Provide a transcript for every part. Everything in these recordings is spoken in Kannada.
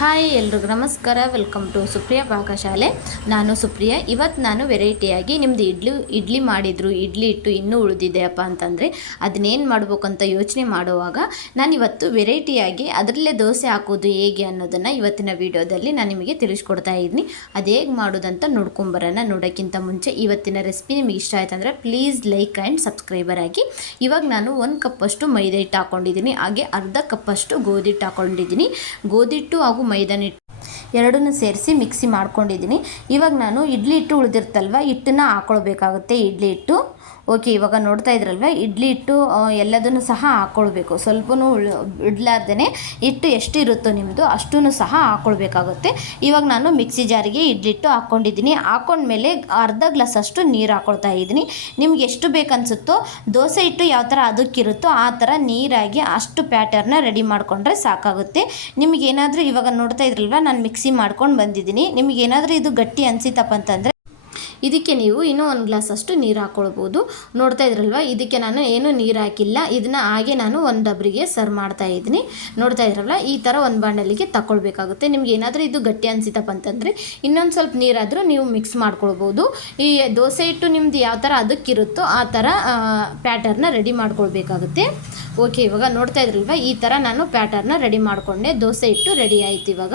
ಹಾಯ್ ಎಲ್ರಿಗೂ ನಮಸ್ಕಾರ. ವೆಲ್ಕಮ್ ಟು ಸುಪ್ರಿಯಾ ಪಾಕಶಾಲೆ ನಾನು ಸುಪ್ರಿಯಾ. ಇವತ್ತು ನಾನು ವೆರೈಟಿಯಾಗಿ ನಿಮ್ಮದು ಇಡ್ಲಿ ಇಡ್ಲಿ ಮಾಡಿದರು. ಇಡ್ಲಿ ಇಟ್ಟು ಇನ್ನೂ ಉಳಿದಿದೆಯಪ್ಪ ಅಂತಂದರೆ ಅದನ್ನೇನು ಮಾಡಬೇಕು ಅಂತ ಯೋಚನೆ ಮಾಡುವಾಗ ನಾನು ಇವತ್ತು ವೆರೈಟಿಯಾಗಿ ಅದರಲ್ಲೇ ದೋಸೆ ಹಾಕೋದು ಹೇಗೆ ಅನ್ನೋದನ್ನು ಇವತ್ತಿನ ವಿಡಿಯೋದಲ್ಲಿ ನಾನು ನಿಮಗೆ ತಿಳಿಸ್ಕೊಡ್ತಾ ಇದ್ದೀನಿ ಅದು ಹೇಗೆ ಮಾಡೋದಂತ ನೋಡ್ಕೊಂಬರೋಣ. ನೋಡೋಕ್ಕಿಂತ ಮುಂಚೆ ಇವತ್ತಿನ ರೆಸಿಪಿ ನಿಮಗೆ ಇಷ್ಟ ಆಯ್ತು ಅಂದರೆ ಪ್ಲೀಸ್ ಲೈಕ್ ಆ್ಯಂಡ್ ಸಬ್ಸ್ಕ್ರೈಬರ್ ಆಗಿ. ಇವಾಗ ನಾನು ಒಂದು ಕಪ್ಪಷ್ಟು ಮೈದಾ ಹಿಟ್ಟು ಹಾಕ್ಕೊಂಡಿದ್ದೀನಿ ಹಾಗೆ ಅರ್ಧ ಕಪ್ಪಷ್ಟು ಗೋಧಿ ಹಿಟ್ಟು ಹಾಕ್ಕೊಂಡಿದ್ದೀನಿ ಗೋಧಿ ಹಿಟ್ಟು ಹಾಗೂ ಮೈದಾ ಹಿಟ್ಟು ಎರಡನ್ನೂ ಸೇರಿಸಿ ಮಿಕ್ಸಿ ಮಾಡ್ಕೊಂಡಿದ್ದೀನಿ. ಇವಾಗ ನಾನು ಇಡ್ಲಿ ಹಿಟ್ಟು ಉಳಿದಿರ್ತಲ್ವ, ಹಿಟ್ಟನ್ನ ಹಾಕ್ಕೊಳ್ಬೇಕಾಗುತ್ತೆ ಇಡ್ಲಿ ಹಿಟ್ಟು. ಓಕೆ ಇವಾಗ ನೋಡ್ತಾ ಇದ್ರಲ್ವ, ಇಡ್ಲಿ ಹಿಟ್ಟು ಎಲ್ಲದನ್ನು ಸಹ ಹಾಕ್ಕೊಳ್ಬೇಕು ಸ್ವಲ್ಪನೂ ಇಡ್ಲಾರ್ದೇ ಹಿಟ್ಟು ಎಷ್ಟು ಇರುತ್ತೋ ನಿಮ್ಮದು ಅಷ್ಟೂ ಸಹ ಹಾಕ್ಕೊಳ್ಬೇಕಾಗುತ್ತೆ ಇವಾಗ ನಾನು ಮಿಕ್ಸಿ ಜಾರಿಗೆ ಇಡ್ಲಿ ಹಿಟ್ಟು ಹಾಕ್ಕೊಂಡಿದ್ದೀನಿ ಹಾಕ್ಕೊಂಡ್ಮೇಲೆ ಅರ್ಧ ಗ್ಲಾಸ್ ಅಷ್ಟು ನೀರು ಹಾಕ್ಕೊಳ್ತಾ ಇದ್ದೀನಿ. ನಿಮ್ಗೆ ಎಷ್ಟು ಬೇಕನ್ಸುತ್ತೋ, ದೋಸೆ ಹಿಟ್ಟು ಯಾವ ಥರ ಅದಕ್ಕಿರುತ್ತೋ ಆ ಥರ ನೀರಾಗಿ ಅಷ್ಟು ಪ್ಯಾಟರ್ನ ರೆಡಿ ಮಾಡಿಕೊಂಡ್ರೆ ಸಾಕಾಗುತ್ತೆ. ನಿಮಗೇನಾದರೂ ಇವಾಗ ನೋಡ್ತಾ ಇದ್ರಲ್ವ, ನಾನು ಮಿಕ್ಸಿ ಮಾಡ್ಕೊಂಡು ಬಂದಿದ್ದೀನಿ. ನಿಮಗೇನಾದರೂ ಇದು ಗಟ್ಟಿ ಅನಿಸಿತಪ್ಪ ಅಂತಂದರೆ, ಇದಕ್ಕೆ ನೀವು ಇನ್ನೂ ಒಂದು ಗ್ಲಾಸ್ ಅಷ್ಟು ನೀರು ಹಾಕ್ಕೊಳ್ಬೋದು ನೋಡ್ತಾ ಇದ್ರಲ್ವ? ಇದಕ್ಕೆ ನಾನು ಏನು ನೀರು ಹಾಕಿಲ್ಲ. ಇದನ್ನು ಹಾಗೆ ನಾನು ಒಂದು ಡಬ್ರಿಗೆ ಸರ್ವ್ ಮಾಡ್ತಾ ಇದ್ದೀನಿ. ನೋಡ್ತಾ ಇದ್ರಲ್ವ? ಈ ಥರ ಒಂದು ಬಾಂಡಲಿಗೆ ತಗೊಳ್ಬೇಕಾಗುತ್ತೆ ನಿಮ್ಗೆ ಏನಾದರೂ ಇದು ಗಟ್ಟಿ ಅನಿಸಿತಪ್ಪ ಅಂತಂದರೆ, ಇನ್ನೊಂದು ಸ್ವಲ್ಪ ನೀರಾದರೂ ನೀವು ಮಿಕ್ಸ್ ಮಾಡ್ಕೊಳ್ಬೋದು. ಈ ದೋಸೆ ಹಿಟ್ಟು ನಿಮ್ದು ಯಾವ ಥರ ಅದಕ್ಕಿರುತ್ತೋ ಆ ಥರ ಪ್ಯಾಟರ್ನ ರೆಡಿ ಮಾಡ್ಕೊಳ್ಬೇಕಾಗುತ್ತೆ. ಓಕೆ ಇವಾಗ ನೋಡ್ತಾ ಇದ್ರಲ್ವ? ಈ ಥರ ನಾನು ಪ್ಯಾಟರ್ನ ರೆಡಿ ಮಾಡಿಕೊಂಡೆ. ದೋಸೆ ಹಿಟ್ಟು ರೆಡಿ ಆಯಿತು ಇವಾಗ.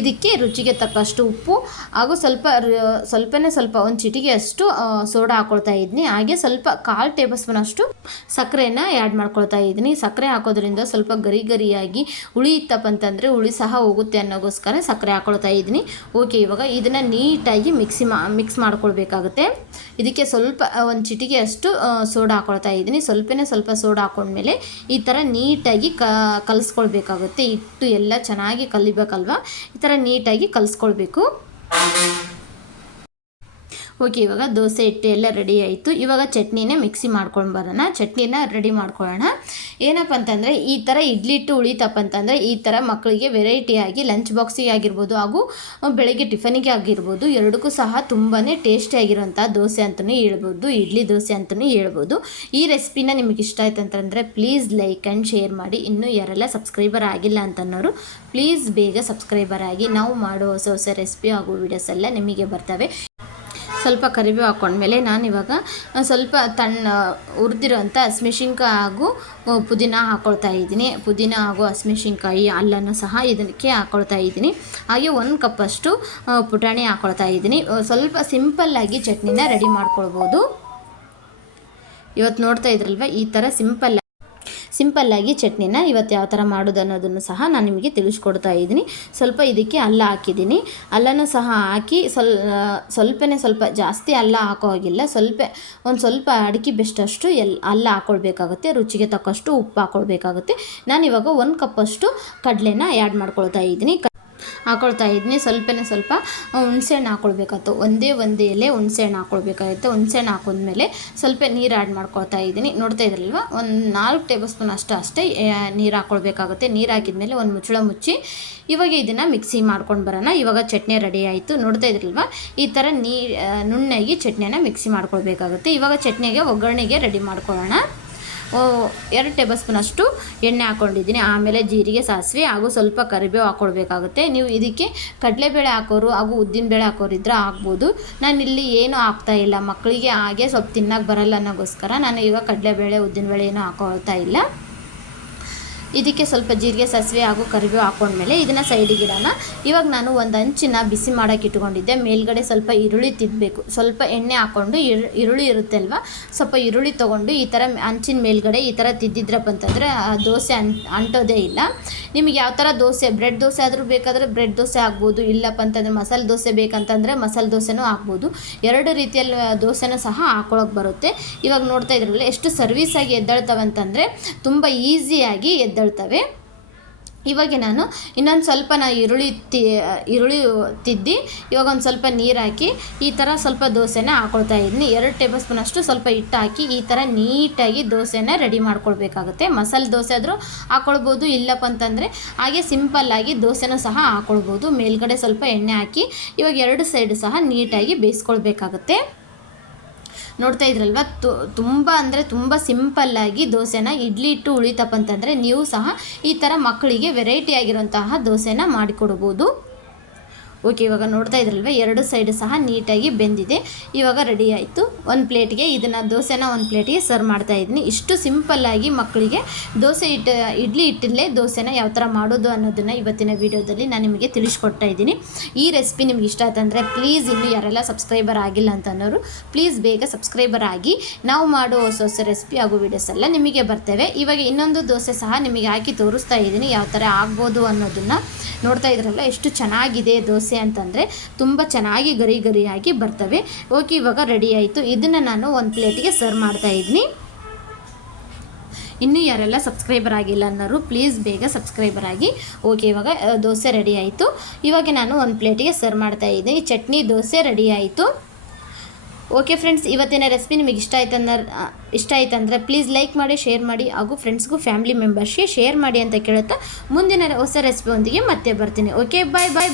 ಇದಕ್ಕೆ ರುಚಿಗೆ ತಕ್ಕಷ್ಟು ಉಪ್ಪು ಹಾಗೂ ಸ್ವಲ್ಪ ಸ್ವಲ್ಪನೇ ಸ್ವಲ್ಪ ಒಂದು ಚಿಟಿಗೆ ಅಷ್ಟು ಸೋಡಾ ಹಾಕೊಳ್ತಾ ಇದ್ದೀನಿ ಹಾಗೆ ಸ್ವಲ್ಪ ಕಾಲು ಟೇಬಲ್ ಸ್ಪೂನ್ ಅಷ್ಟು ಸಕ್ಕರೆನ ಆ್ಯಡ್ ಮಾಡ್ಕೊಳ್ತಾ ಇದ್ದೀನಿ ಸಕ್ಕರೆ ಹಾಕೋದ್ರಿಂದ ಸ್ವಲ್ಪ ಗರಿ ಗರಿಯಾಗಿ ಹುಳಿ ಇತ್ತಪ್ಪ ಅಂತಂದರೆ ಹುಳಿ ಸಹ ಹೋಗುತ್ತೆ ಅನ್ನೋಗೋಸ್ಕರ ಸಕ್ಕರೆ ಹಾಕೊಳ್ತಾ ಇದ್ದೀನಿ ಓಕೆ, ಇವಾಗ ಇದನ್ನು ನೀಟಾಗಿ ಮಿಕ್ಸಿ ಮಾ, ಮಿಕ್ಸ್ ಮಾಡ್ಕೊಳ್ಬೇಕಾಗುತ್ತೆ. ಇದಕ್ಕೆ ಸ್ವಲ್ಪ ಒಂದು ಚಿಟಿಗೆ ಅಷ್ಟು ಸೋಡಾ ಹಾಕೊಳ್ತಾ ಇದ್ದೀನಿ ಸ್ವಲ್ಪನೇ ಸ್ವಲ್ಪ ಸೋಡಾ ಹಾಕೊಂಡ್ಮೇಲೆ ಈ ಥರ ನೀಟಾಗಿ ಕಲಿಸ್ಕೊಳ್ಬೇಕಾಗುತ್ತೆ. ಇಟ್ಟು ಎಲ್ಲ ಚೆನ್ನಾಗಿ ಕಲಿಬೇಕಲ್ವ? ಥರ ನೀಟಾಗಿ ಕಲಿಸ್ಕೊಳ್ಬೇಕು. ಓಕೆ, ಇವಾಗ ದೋಸೆ ಹಿಟ್ಟು ಎಲ್ಲ ರೆಡಿ ಆಯಿತು. ಇವಾಗ ಚಟ್ನಿನೇ ಮಿಕ್ಸಿ ಮಾಡ್ಕೊಂಡು ಬರೋಣ. ಚಟ್ನಿನ ರೆಡಿ ಮಾಡ್ಕೊಳ್ಳೋಣ. ಏನಪ್ಪ ಅಂತಂದರೆ, ಈ ಥರ ಇಡ್ಲಿ ಹಿಟ್ಟು ಉಳಿತಪ್ಪ ಅಂತಂದರೆ, ಈ ಥರ ಮಕ್ಕಳಿಗೆ ವೆರೈಟಿಯಾಗಿ ಲಂಚ್ ಬಾಕ್ಸಿಗೆ ಆಗಿರ್ಬೋದು ಹಾಗೂ ಬೆಳಗ್ಗೆ ಟಿಫನಿಗೆ ಆಗಿರ್ಬೋದು, ಎರಡಕ್ಕೂ ಸಹ ತುಂಬಾ ಟೇಸ್ಟಿಯಾಗಿರುವಂಥ ದೋಸೆ ಅಂತಲೂ ಹೇಳ್ಬೋದು, ಇಡ್ಲಿ ದೋಸೆ ಅಂತಲೂ ಹೇಳ್ಬೋದು. ಈ ರೆಸಿಪಿನ ನಿಮಗೆ ಇಷ್ಟ ಆಯ್ತು ಅಂತಂದರೆ ಪ್ಲೀಸ್ ಲೈಕ್ ಆ್ಯಂಡ್ ಶೇರ್ ಮಾಡಿ. ಇನ್ನೂ ಯಾರೆಲ್ಲ ಸಬ್ಸ್ಕ್ರೈಬರ್ ಆಗಿಲ್ಲ ಅಂತನ್ನೋರು ಪ್ಲೀಸ್ ಬೇಗ ಸಬ್ಸ್ಕ್ರೈಬರ್ ಆಗಿ. ನಾವು ಮಾಡೋ ಹೊಸ ಹೊಸ ರೆಸಿಪಿ ಹಾಗೂ ವೀಡಿಯೋಸ್ ಎಲ್ಲ ನಿಮಗೆ ಬರ್ತವೆ. ಸ್ವಲ್ಪ ಕರಿಬೇವು ಹಾಕ್ಕೊಂಡ್ಮೇಲೆ ನಾನು ಇವಾಗ ಸ್ವಲ್ಪ ತಣ್ಣ ಹುರಿದಿರೋಂಥ ಹಸಿಮೆಣ್ಸಿನ್ಕಾಯಿ ಹಾಗೂ ಪುದೀನ ಹಾಕ್ಕೊಳ್ತಾ ಇದ್ದೀನಿ. ಪುದೀನ ಹಾಗೂ ಹಸಿಮೆಣ್ಸಿನ್ಕಾಯಿ, ಅಲ್ಲನ್ನು ಸಹ ಇದಕ್ಕೆ ಹಾಕ್ಕೊಳ್ತಾ ಇದ್ದೀನಿ. ಹಾಗೆ ಒಂದು ಕಪ್ಪಷ್ಟು ಪುಟಾಣಿ ಹಾಕ್ಕೊಳ್ತಾ ಇದ್ದೀನಿ. ಸ್ವಲ್ಪ ಸಿಂಪಲ್ಲಾಗಿ ಚಟ್ನಿನ ರೆಡಿ ಮಾಡ್ಕೊಳ್ಬೋದು. ಇವತ್ತು ನೋಡ್ತಾ ಇದ್ರಲ್ವ, ಈ ಥರ ಸಿಂಪಲ್ ಸಿಂಪಲ್ಲಾಗಿ ಚಟ್ನಿನ ಇವತ್ತು ಯಾವ ಥರ ಮಾಡೋದು ಅನ್ನೋದನ್ನು ಸಹ ನಾನು ನಿಮಗೆ ತಿಳಿಸ್ಕೊಡ್ತಾ ಇದ್ದೀನಿ. ಸ್ವಲ್ಪ ಇದಕ್ಕೆ ಅಲ್ಲ ಹಾಕಿದ್ದೀನಿ. ಅಲ್ಲನೂ ಸಹ ಹಾಕಿ ಸ್ವಲ್ ಸ್ವಲ್ಪನೇ ಸ್ವಲ್ಪ ಜಾಸ್ತಿ ಅಲ್ಲ ಹಾಕೋ ಹಾಗಿಲ್ಲ. ಸ್ವಲ್ಪ, ಒಂದು ಸ್ವಲ್ಪ ಅಡಿಕೆ ಬೆಸ್ಟಷ್ಟು ಎಲ್, ಅಲ್ಲ ಹಾಕ್ಕೊಳ್ಬೇಕಾಗುತ್ತೆ ರುಚಿಗೆ ತಕ್ಕಷ್ಟು ಉಪ್ಪು ಹಾಕ್ಕೊಳ್ಬೇಕಾಗುತ್ತೆ ನಾನು ಇವಾಗ ಒಂದು ಕಪ್ಪಷ್ಟು ಕಡಲೆನ ಆ್ಯಡ್ ಮಾಡ್ಕೊಳ್ತಾ ಇದ್ದೀನಿ. ಹಾಕ್ಕೊಳ್ತಾ ಇದ್ದೀನಿ ಸ್ವಲ್ಪನೇ ಸ್ವಲ್ಪ ಹುಣಸೆಹಣ್ಣು ಹಾಕೊಳ್ಬೇಕಾಯ್ತು. ಒಂದೇ ಒಂದೇ ಎಲೆ ಹುಣಸೆಹಣ್ಣು ಹುಣ್ಸೆ ಹಣ್ಣು ಹಾಕಿದ್ಮೇಲೆ ಸ್ವಲ್ಪ ನೀರು ಆ್ಯಡ್ ಮಾಡ್ಕೊಳ್ತಾ ಇದ್ದೀನಿ. ನೋಡ್ತಾ ಇದ್ರಲ್ವ? ಒಂದು ನಾಲ್ಕು ಟೇಬಲ್ ಸ್ಪೂನ್ ಅಷ್ಟು ಅಷ್ಟೇ ನೀರು ಹಾಕೊಳ್ಬೇಕಾಗುತ್ತೆ. ನೀರು ಹಾಕಿದ್ಮೇಲೆ ಒಂದು ಮುಚ್ಚಳ ಮುಚ್ಚಿ ಇವಾಗ ಇದನ್ನು ಮಿಕ್ಸಿ ಮಾಡ್ಕೊಂಡು ಬರೋಣ. ಇವಾಗ ಚಟ್ನಿ ರೆಡಿ ಆಯಿತು. ನೋಡ್ತಾ ಇದ್ರಲ್ವ? ಈ ಥರ ನೀ ನುಣ್ಣಗೆ ಚಟ್ನಿನ ಮಿಕ್ಸಿ ಮಾಡ್ಕೊಳ್ಬೇಕಾಗುತ್ತೆ. ಇವಾಗ ಚಟ್ನಿಗೆ ಒಗ್ಗರಣೆಗೆ ರೆಡಿ ಮಾಡ್ಕೊಳ್ಳೋಣ. ಎರಡು ಟೇಬಲ್ ಸ್ಪೂನ್ ಅಷ್ಟು ಎಣ್ಣೆ ಹಾಕ್ಕೊಂಡಿದ್ದೀನಿ ಆಮೇಲೆ ಜೀರಿಗೆ, ಸಾಸಿವೆ ಹಾಗೂ ಸ್ವಲ್ಪ ಕರಿಬೇವು ಹಾಕ್ಕೊಳ್ಬೇಕಾಗುತ್ತೆ ನೀವು ಇದಕ್ಕೆ ಕಡಲೆಬೇಳೆ ಹಾಕೋರು ಹಾಗೂ ಉದ್ದಿನಬೇಳೆ ಹಾಕೋರು ಇದ್ರೆ ಹಾಕ್ಬೋದು ನಾನು ಇಲ್ಲಿ ಏನೂ ಹಾಕ್ತಾ ಇಲ್ಲ. ಮಕ್ಕಳಿಗೆ ಹಾಗೆ ಸ್ವಲ್ಪ ತಿನ್ನಕ್ಕೆ ಬರಲ್ಲ ಅನ್ನೋಗೋಸ್ಕರ ನಾನು ಈಗ ಕಡಲೆಬೇಳೆ ಉದ್ದಿನಬೇಳೆ ಏನು ಹಾಕೊಳ್ತಾ ಇಲ್ಲ. ಇದಕ್ಕೆ ಸ್ವಲ್ಪ ಜೀರಿಗೆ, ಸಾಸಿವೆ ಹಾಗೂ ಕರಿಬೇವು ಹಾಕೊಂಡ್ಮೇಲೆ ಇದನ್ನು ಸೈಡಿಗೆ ಇಡೋಣ. ಇವಾಗ ನಾನು ಒಂದು ಹಂಚಿನ ಬಿಸಿ ಮಾಡೋಕೆ ಇಟ್ಕೊಂಡಿದ್ದೆ. ಮೇಲ್ಗಡೆ ಸ್ವಲ್ಪ ಈರುಳ್ಳಿ ತಿದ್ದಬೇಕು ಸ್ವಲ್ಪ ಎಣ್ಣೆ ಹಾಕ್ಕೊಂಡು ಈರು, ಈರುಳ್ಳಿ ಇರುತ್ತೆ ಅಲ್ವಾ ಸ್ವಲ್ಪ ಈರುಳ್ಳಿ ತೊಗೊಂಡು ಈ ಥರ ಹಂಚಿನ ಮೇಲ್ಗಡೆ ಈ ಥರ ತಿದ್ದಿದ್ರಪ್ಪ ಅಂತಂದರೆ, ಆ ದೋಸೆ ಅನ್, ಅಂಟೋದೇ ಇಲ್ಲ. ನಿಮಗೆ ಯಾವ ಥರ ದೋಸೆ, ಬ್ರೆಡ್ ದೋಸೆ ಆದರೂ ಬೇಕಾದರೆ ಬ್ರೆಡ್ ದೋಸೆ ಆಗ್ಬೋದು ಇಲ್ಲಪ್ಪ ಅಂತಂದರೆ ಮಸಾಲೆ ದೋಸೆ ಬೇಕಂತಂದರೆ ಮಸಾಲೆ ದೋಸೆನೂ ಹಾಕ್ಬೋದು. ಎರಡು ರೀತಿಯಲ್ಲಿ ದೋಸೆನೂ ಸಹ ಹಾಕೊಳ್ಳೋಕೆ ಬರುತ್ತೆ. ಇವಾಗ ನೋಡ್ತಾ ಇದ್ರಲ್ಲ ಎಷ್ಟು ಸರ್ವೀಸ್ ಆಗಿ ಎದ್ದೇಳ್ತವೆ ಅಂತಂದರೆ ತುಂಬ ಈಸಿಯಾಗಿ ಎದ್ದೇಳ್ತವೆ ಇವಾಗ ನಾನು ಇನ್ನೊಂದು ಸ್ವಲ್ಪ ನಾ ಈರುಳ್ಳಿ ತಿ, ಈರುಳ್ಳಿ ತಿದ್ದಿ, ಇವಾಗ ಒಂದು ಸ್ವಲ್ಪ ನೀರು ಹಾಕಿ ಈ ಥರ ಸ್ವಲ್ಪ ದೋಸೆನ ಹಾಕೊಳ್ತಾ ಇದ್ದೀನಿ ಎರಡು ಟೇಬಲ್ ಸ್ಪೂನ್ ಅಷ್ಟು ಸ್ವಲ್ಪ ಹಿಟ್ಟು ಹಾಕಿ ಈ ಥರ ನೀಟಾಗಿ ದೋಸೆನ ರೆಡಿ ಮಾಡ್ಕೊಳ್ಬೇಕಾಗುತ್ತೆ. ಮಸಾಲೆ ದೋಸೆ ಆದರೂ ಹಾಕೊಳ್ಬೋದು, ಇಲ್ಲಪ್ಪ ಅಂತಂದರೆ ಹಾಗೆ ಸಿಂಪಲ್ಲಾಗಿ ದೋಸೆನೂ ಸಹ ಹಾಕೊಳ್ಬೋದು. ಮೇಲ್ಗಡೆ ಸ್ವಲ್ಪ ಎಣ್ಣೆ ಹಾಕಿ ಇವಾಗ ಎರಡು ಸೈಡು ಸಹ ನೀಟಾಗಿ ಬೇಯಿಸ್ಕೊಳ್ಬೇಕಾಗುತ್ತೆ. ನೋಡ್ತಾ ಇದ್ರಲ್ವ? ತುಂಬ ಅಂದರೆ ತುಂಬ ಸಿಂಪಲ್ಲಾಗಿ ದೋಸೆನ ಇಡ್ಲಿ ಇಟ್ಟು ಉಳಿತಪ್ಪ ಅಂತಂದರೆ ನೀವು ಸಹ ಈ ಥರ ಮಕ್ಕಳಿಗೆ ವೆರೈಟಿ ಆಗಿರುವಂತಹ ದೋಸೆನ ಮಾಡಿಕೊಡ್ಬೋದು. ಓಕೆ ಇವಾಗ ನೋಡ್ತಾ ಇದ್ರಲ್ವ, ಎರಡು ಸೈಡ್ ಸಹ ನೀಟಾಗಿ ಬೆಂದಿದೆ. ಇವಾಗ ರೆಡಿ ಆಯಿತು. ಒಂದು ಪ್ಲೇಟ್ಗೆ ಇದನ್ನು ದೋಸೆನ ಒಂದು ಪ್ಲೇಟಿಗೆ ಸರ್ವ್ ಮಾಡ್ತಾ ಇದ್ದೀನಿ. ಇಷ್ಟು ಸಿಂಪಲ್ಲಾಗಿ ಮಕ್ಕಳಿಗೆ ದೋಸೆ ಇಟ್ಟು ಇಡ್ಲಿ ಇಟ್ಟಿಲ್ಲೇ ದೋಸೆನ ಯಾವ ಥರ ಮಾಡೋದು ಅನ್ನೋದನ್ನು ಇವತ್ತಿನ ವಿಡಿಯೋದಲ್ಲಿ ನಾನು ನಿಮಗೆ ತಿಳಿಸ್ಕೊಡ್ತಾ ಇದ್ದೀನಿ. ಈ ರೆಸಿಪಿ ನಿಮ್ಗೆ ಇಷ್ಟ ಆಯ್ತಂದರೆ ಪ್ಲೀಸ್ ಇನ್ನು ಯಾರೆಲ್ಲ ಸಬ್ಸ್ಕ್ರೈಬರ್ ಆಗಿಲ್ಲ ಅನ್ನೋರು ಪ್ಲೀಸ್ ಬೇಗ ಸಬ್ಸ್ಕ್ರೈಬರ್ ಆಗಿ ನಾವು ಮಾಡೋ ಹೊಸ ಹೊಸ ರೆಸಿಪಿ ಹಾಗೂ ವೀಡಿಯೋಸ್ ಎಲ್ಲ ನಿಮಗೆ ಬರ್ತೇವೆ. ಇವಾಗ ಇನ್ನೊಂದು ದೋಸೆ ಸಹ ನಿಮಗೆ ಹಾಕಿ ತೋರಿಸ್ತಾ ಇದ್ದೀನಿ. ಯಾವ ಥರ ಆಗ್ಬೋದು ಅನ್ನೋದನ್ನು ನೋಡ್ತಾ ಇದ್ರಲ್ಲ, ಎಷ್ಟು ಚೆನ್ನಾಗಿದೆ ದೋಸೆ. ಅಂತಂದರೆ ತುಂಬ ಚೆನ್ನಾಗಿ ಗರಿ ಗರಿಯಾಗಿ ಬರ್ತವೆ. ಓಕೆ ಇವಾಗ ರೆಡಿ ಆಯಿತು. ಇದನ್ನು ನಾನು ಒಂದು ಪ್ಲೇಟಿಗೆ ಸರ್ವ್ ಮಾಡ್ತಾ ಇದ್ದೀನಿ ಇನ್ನೂ ಯಾರೆಲ್ಲ ಸಬ್ಸ್ಕ್ರೈಬರ್ ಆಗಿಲ್ಲ ಅನ್ನೋರು ಪ್ಲೀಸ್ ಬೇಗ ಸಬ್ಸ್ಕ್ರೈಬರ್ ಆಗಿ. ಓಕೆ ಇವಾಗ ದೋಸೆ ರೆಡಿ ಆಯಿತು. ಇವಾಗ ನಾನು ಒಂದು ಪ್ಲೇಟಿಗೆ ಸರ್ವ್ ಮಾಡ್ತಾ ಇದ್ದೀನಿ ಚಟ್ನಿ, ದೋಸೆ ರೆಡಿ ಆಯಿತು. ಓಕೆ ಫ್ರೆಂಡ್ಸ್ ಇವತ್ತಿನ ರೆಸಿಪಿ ನಿಮಗೆ ಇಷ್ಟ ಆಯ್ತು ಅಂದ್ರೆ ಇಷ್ಟ ಆಯ್ತು ಅಂದರೆ ಪ್ಲೀಸ್ ಲೈಕ್ ಮಾಡಿ ಶೇರ್ ಮಾಡಿ ಹಾಗೂ ಫ್ರೆಂಡ್ಸ್ಗೂ ಫ್ಯಾಮಿಲಿ ಮೆಂಬರ್ಸ್ಗೆ ಶೇರ್ ಮಾಡಿ ಅಂತ ಕೇಳುತ್ತಾ ಮುಂದಿನ ಹೊಸ ರೆಸಿಪಿಯೊಂದಿಗೆ ಮತ್ತೆ ಬರ್ತೀನಿ. ಓಕೆ ಬಾಯ್ ಬಾಯ್